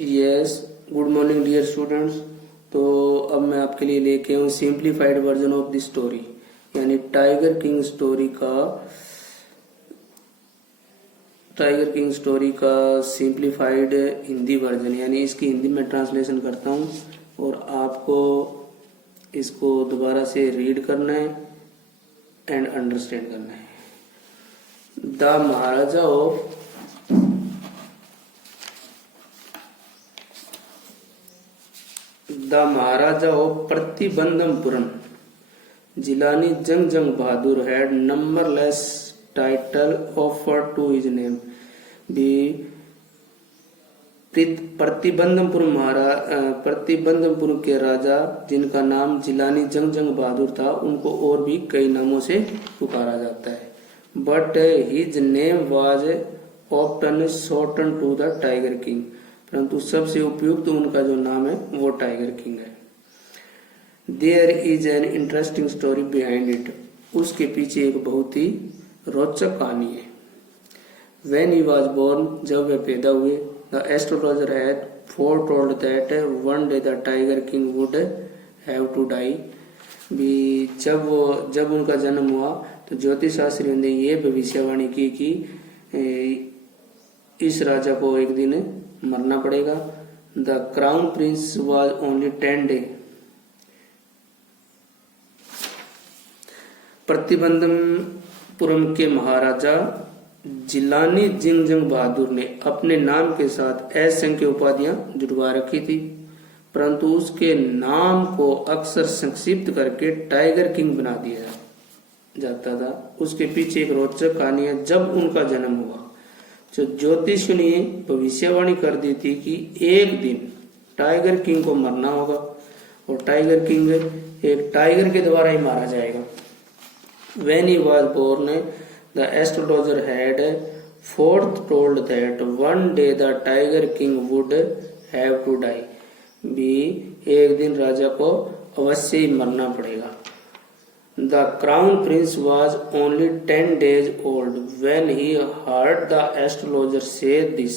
Yes, good morning dear students. तो अब मैं आपके लिए लेके आऊँ simplified version of the story, यानी टाइगर किंग स्टोरी का सिंप्लीफाइड हिंदी वर्जन, यानी इसकी हिंदी में ट्रांसलेशन करता हूँ और आपको इसको दोबारा से रीड करना है एंड अंडरस्टैंड करना है। The Maharaja of Pratibandhampuram Jilani Jung Bahadur had numberless title offered to his name. Pratibandhampur के राजा, जिनका नाम जिलानी जंग बहादुर था, उनको और भी कई नामों से पुकारा जाता है। But his name was often shorten to the tiger king, परंतु सबसे उपयुक्त उनका जो नाम है वो टाइगर किंग है। There is an interesting story behind it, उसके पीछे एक बहुत ही रोचक कहानी है। When he was born, जब वे पैदा हुए, the astrologer had foretold that one day the tiger king would have to die। भी जब उनका जन्म हुआ तो ज्योतिष शास्त्रियों ने ये भविष्यवाणी की कि इस राजा को एक दिन मरना पड़ेगा। The crown Prince was only 10 days। प्रतिबंधमपुरम के महाराजा जिलानी जंग बहादुर ने अपने नाम के साथ असंख्य उपाधियां जुड़वा रखी थी, परंतु उसके नाम को अक्सर संक्षिप्त करके टाइगर किंग बना दिया जाता था। उसके पीछे एक रोचक कहानी है। जब उनका जन्म हुआ तो ज्योतिषियों ने भविष्यवाणी कर दी थी कि एक दिन टाइगर किंग को मरना होगा और टाइगर किंग एक टाइगर के द्वारा ही मारा जाएगा। When he was born, the astrologer had foretold that one day the tiger king would have to die। भी एक दिन राजा को अवश्य ही मरना पड़ेगा। The crown prince was only 10 days old when he heard the astrologer say this।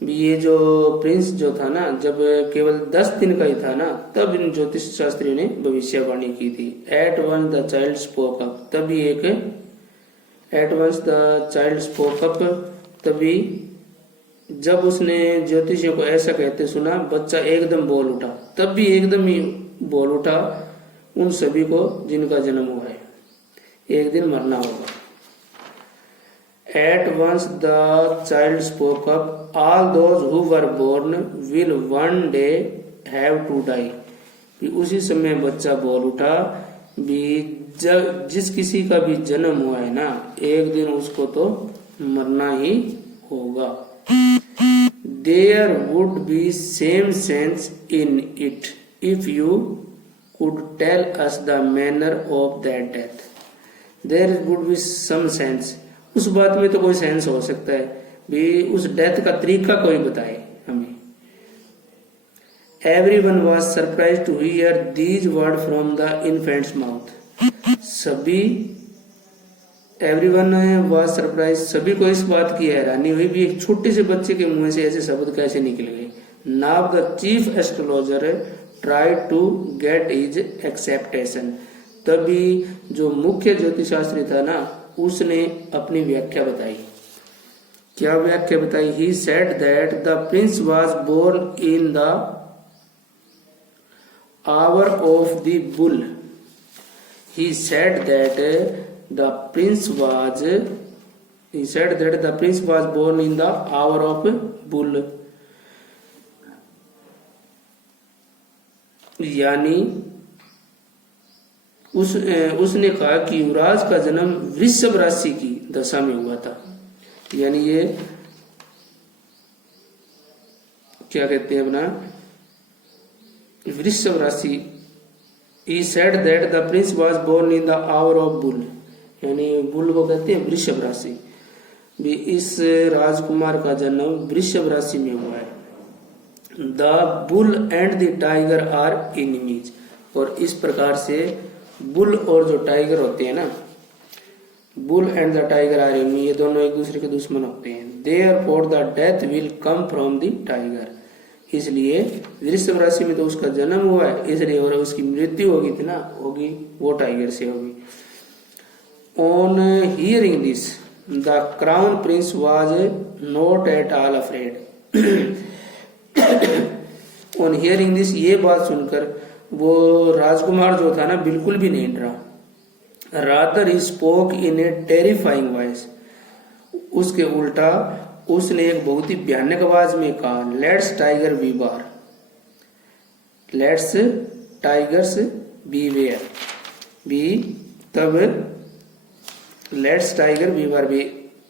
भी ये जो प्रिंस जो था ना, जब केवल 10 दिन का ही था ना, तब इन ज्योतिष शास्त्रियों ने भविष्यवाणी की थी। At once the child spoke up, तभी जब उसने ज्योतिषियों को ऐसा कहते सुना, बच्चा एकदम बोल उठा। तब भी एकदम ही बोल उठा उन सभी को जिनका जन्म हुआ है, एक दिन मरना होगा। At once the child spoke up, all those who were born will one day have to die। उसी समय बच्चा बोल उठा, भी जिस किसी का भी जन्म हुआ है ना, एक दिन उसको तो मरना ही होगा। There would be some sense in it if you could tell us the manner of that death। There would be some sense, उस बात में तो कोई सेंस हो सकता है भी, उस डेथ का तरीका कोई बताए हमें। Everyone was surprised to hear these words from the infant's mouth। Everyone was surprised, सभी को इस बात की हैरानी हुई भी एक छोटे से बच्चे के मुंह से ऐसे शब्द कैसे निकल गए। Now the chief astrologer tried to get his acceptation। तभी जो मुख्य ज्योतिषशास्त्री था ना, उसने अपनी व्याख्या बताई। क्या व्याख्या बताई? He said that the prince was born in the hour of the bull। He said that the prince was born in the hour of bull। यानी उसने कहा कि युवराज का जन्म वृषभ राशि की दशा में हुआ था। यानी ये क्या कहते हैं अपना, वृषभ राशि। He said that the prince was born in the hour of bull, यानी बुल को कहते हैं वृषभ राशि। भी इस राजकुमार का जन्म वृषभ राशि में हुआ है। The bull and the tiger are enemies। और इस प्रकार से बुल और जो टाइगर होते हैं ना, bull and the tiger are enemy, ये दोनों एक दूसरे के दुश्मन होते हैं। Therefore the death will come from the tiger, इसलिए वृषभ राशि में तो उसका जन्म हुआ है, इसलिए और उसकी मृत्यु होगी थी ना, होगी वो टाइगर से होगी। On hearing this the crown Prince was not at all afraid. On hearing this, ये बात सुनकर वो राजकुमार जो था ना बिल्कुल भी नहीं डरा। Rather he spoke in A terrifying voice, उसके उल्टा उसने एक बहुत ही भयानक आवाज में कहा, let's tiger beware, let's tigers beware, be तब लेट्स टाइगर बीवार, भी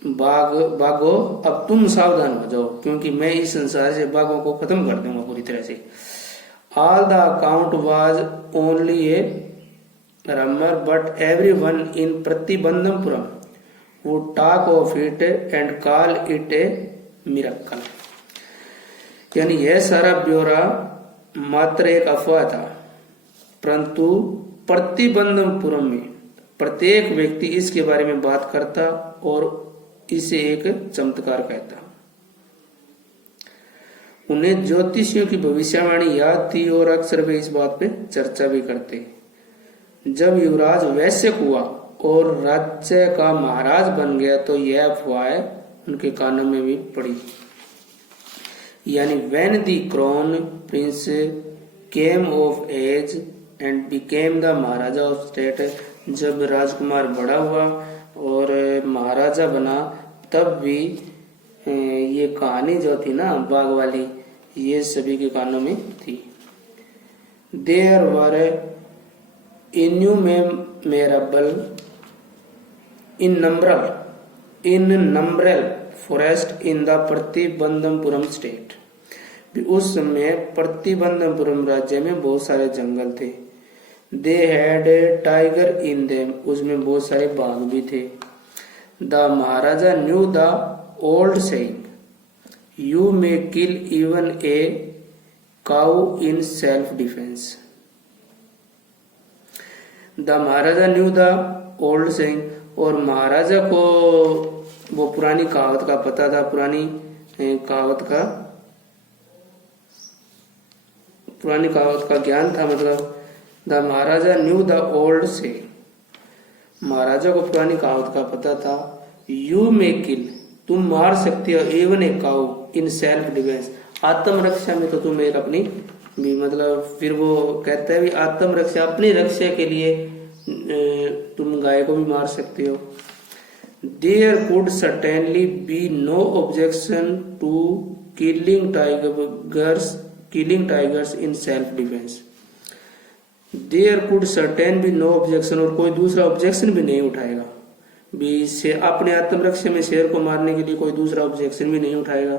बाघो अब तुम सावधान हो जाओ, क्योंकि मैं इस संसार से बाघों को खत्म कर दूंगा पूरी तरह से। All the account was only a rumour but everyone in Pratibandhampuram would talk of it and call it a miracle। यानी यह सारा ब्यौरा मात्र एक अफवाह था, परंतु प्रतिबंधमपुरम में प्रत्येक व्यक्ति इसके बारे में बात करता और इसे एक चमत्कार कहता। उन्हें ज्योतिषियों की भविष्यवाणी याद थी और अक्सर वे इस बात पे चर्चा भी करते। जब युवराज वैश्यक हुआ और राज्य का महाराज बन गया तो यह अफवाह उनके कानों में भी पड़ी। यानी when the crown prince came of age and became the Maharaja of state, जब राजकुमार बड़ा हुआ और महाराजा बना तब भी ये कहानी जो थी ना बाघ वाली, ये सभी के कानों में थी। There were innumerable innumerable forest in the Pratibandhampuram state, उस समय प्रतिबंधमपुरम राज्य में बहुत सारे जंगल थे। They had tiger in them, उसमें बहुत सारे बाघ भी थे। The Maharaja knew the old saying, you may kill even a cow in self defence. The Maharaja knew the old saying, और महाराजा को वो पुरानी कहावत का पता था, पुरानी कहावत का ज्ञान था। मतलब the Maharaja knew the old से, महाराजा को पुरानी कहावत का पता था। यू मे किल, तुम मार सकते हो, even a cow in self defence, आत्मरक्षा में तो तुम एक अपनी भी, मतलब फिर वो कहता है भी आत्मरक्षा, अपनी रक्षा के लिए तुम गाय को भी मार सकते हो। There could certainly be no objection to killing tigers in self defence. There could certain be no objection, और कोई दूसरा ऑब्जेक्शन भी नहीं उठाएगा भी, से अपने आत्मरक्षा में शेर को मारने के लिए कोई दूसरा ऑब्जेक्शन भी नहीं उठाएगा।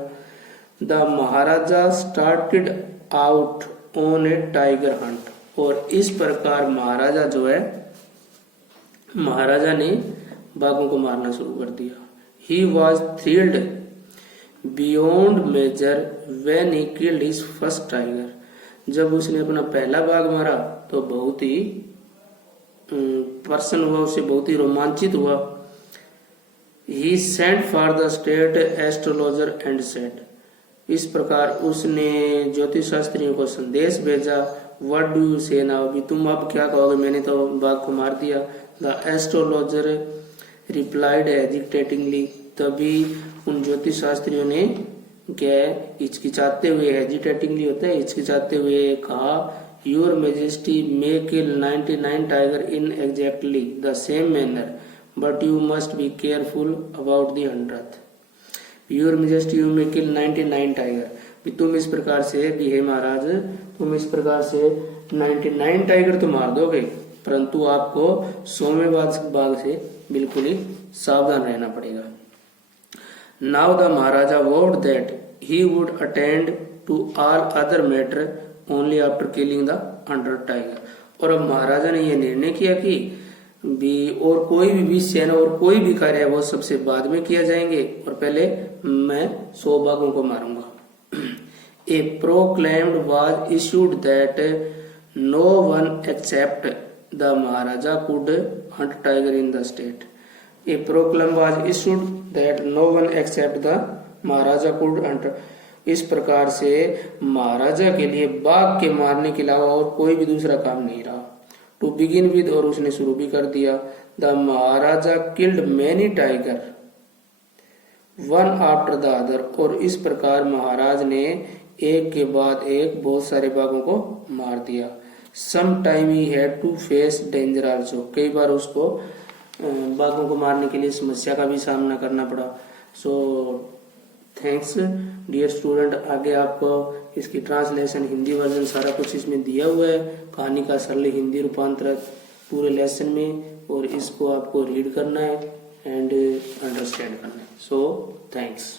The Maharaja started out on A tiger Hunt, और इस प्रकार महाराजा ने बाघों को मारना शुरू कर दिया। He was thrilled beyond measure when he killed his first tiger, जब उसने अपना पहला बाघ मारा तो बहुत ही प्रसन्न हुआ, उसे बहुत ही रोमांचित हुआ। He sent for the state astrologer and said, इस प्रकार उसने ज्योतिष शास्त्रियों को संदेश भेजा। What do you say now, भी तुम अब क्या कहोगे, मैंने तो बाघ को मार दिया। द एस्ट्रोलॉजर रिप्लाइड हेजिटेटिंगली, तभी उन ज्योतिष शास्त्रियों ने क्या हिचकिचाते हुए, हेजिटेटिंगली होता है हिचकिचाते हुए कहा, your majesty may kill 99 tiger in exactly the same manner, but you must be careful about the 100th। Your majesty you may kill 99 tiger, तुम इस प्रकार से भी है महाराज, तुम इस प्रकार से 99 टाइगर तो मार दोगे, परंतु आपको 100वें बाघ से बिल्कुल ही सावधान रहना पड़ेगा। Now the Maharaja vowed that he would attend to all other matter only after killing the 100 tiger, और अब महाराजा ने यह निर्णय किया कि भी और कोई भी विषय और कोई भी कार्य है वो सबसे बाद में किया जाएंगे, और पहले मैं 100 बाघों को मारूंगा। A proclaimed was issued that no one except the Maharaja could hunt tiger in the state। A proclaim was issued that no one except the Maharaja could enter. इस प्रकार से महाराजा के लिए बाघ के मारने के अलावा और कोई भी दूसरा काम नहीं रहा। टू बिगिन विद, और उसने शुरू भी कर दिया। The Maharaja killed many tiger one after the other, और इस प्रकार महाराज ने एक के बाद एक बहुत सारे बाघों को मार दिया। Some time he had to face danger also, कई बार उसको बाघों को मारने के लिए समस्या का भी सामना करना पड़ा। So thanks dear student. आगे आपको इसकी ट्रांसलेशन हिंदी वर्जन सारा कुछ इसमें दिया हुआ है, कहानी का सरल हिंदी रूपांतरण पूरे लेसन में, और इसको आपको रीड करना है एंड अंडरस्टैंड करना है। So thanks.